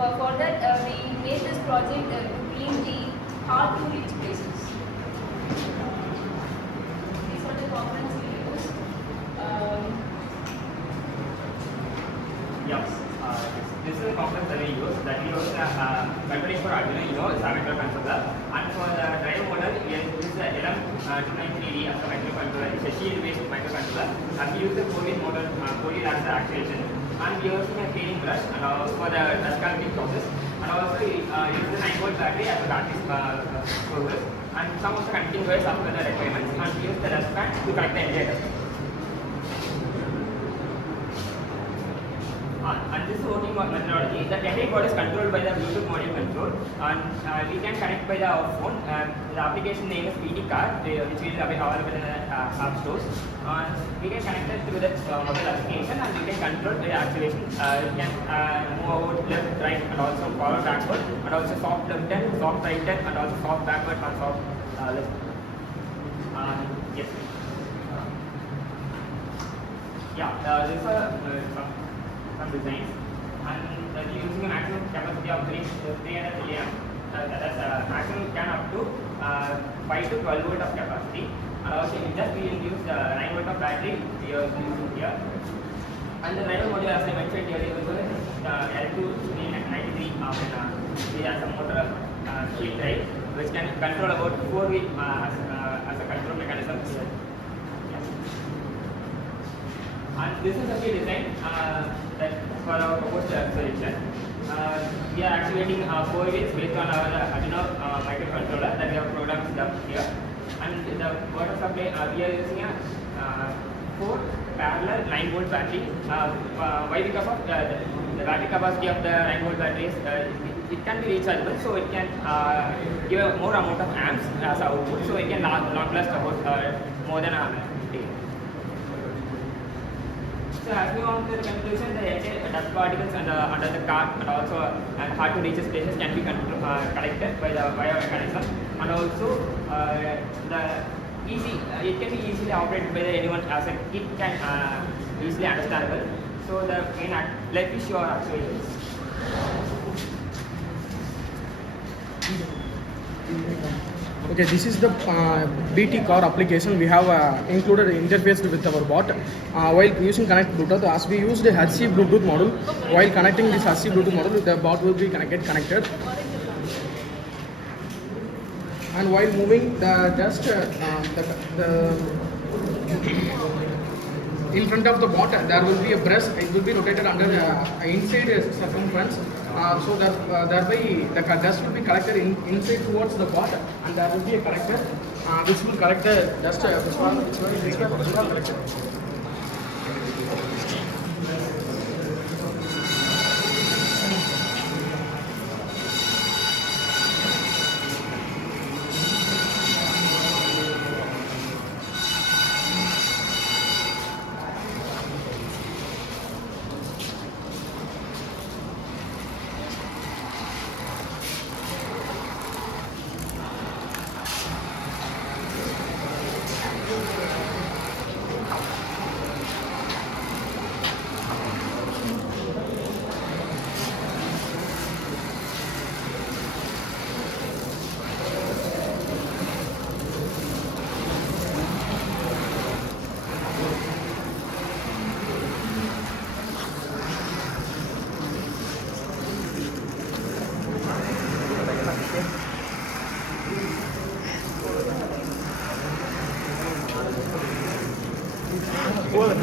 for that, we made this project to clean the hard to reach places. These are the components we use. Yes, this is a component that we use. Controlling for Arduino UNO is a microcontroller, and for the drive model we use the LM293D as a microcontroller. It's a shield-based microcontroller, and we use the 4-wheel motor, 4-wheel as the actuation, and we are using a cleaning brush and for the dust collecting process, and also we use the 9-volt battery as a battery source, and some of the connecting wires as per the requirements, and we use the dust pan to collect the entire dust. And this is working methodology. The entire board is controlled by the Bluetooth module control, and we can connect by the phone. The application name is PT Car, which will be available in the app stores. We can connect it to the mobile application, and we can control the activation. We can move out left, right, and also forward, backward, and also soft left turn, soft right turn, and also soft backward and soft left. Yes. These are some designs, and we are using a maximum capacity of 300 milliamp. That's maximum can up to 5 to 12 volt of capacity, and also we will use 9 volt of battery we are using here. And the driver module, as I mentioned earlier, is L293. It has a motor shield drive which can control about 4-wheel as a control mechanism. And this is a key design that for our proposed solution. We are activating 4 wheels based on our Arduino microcontroller that we have programmed up here. And the water supply, we are using a 4 parallel 9-volt battery. Why? Because of the battery capacity of the 9-volt battery is it can be rechargeable, so it can give a more amount of amps as output, so it can last about more than a day. So as we want to the conclusion, the dust particles under the car and also hard to reach places can be collected by the wire mechanism, and also it can be easily operated by anyone as a kit can easily understandable. So the main let me show actually. Okay, this is the BT car application. We have included interface with our bot while using connect Bluetooth. As we used the HC Bluetooth module, while connecting this HC Bluetooth module, the bot will be connected. And while moving the dust, in front of the bot, there will be a brush. It will be rotated under inside circumference. So that thereby the dust will be collected inside towards the bot, and there will be a collector which will collect the dust. This one collected. Well,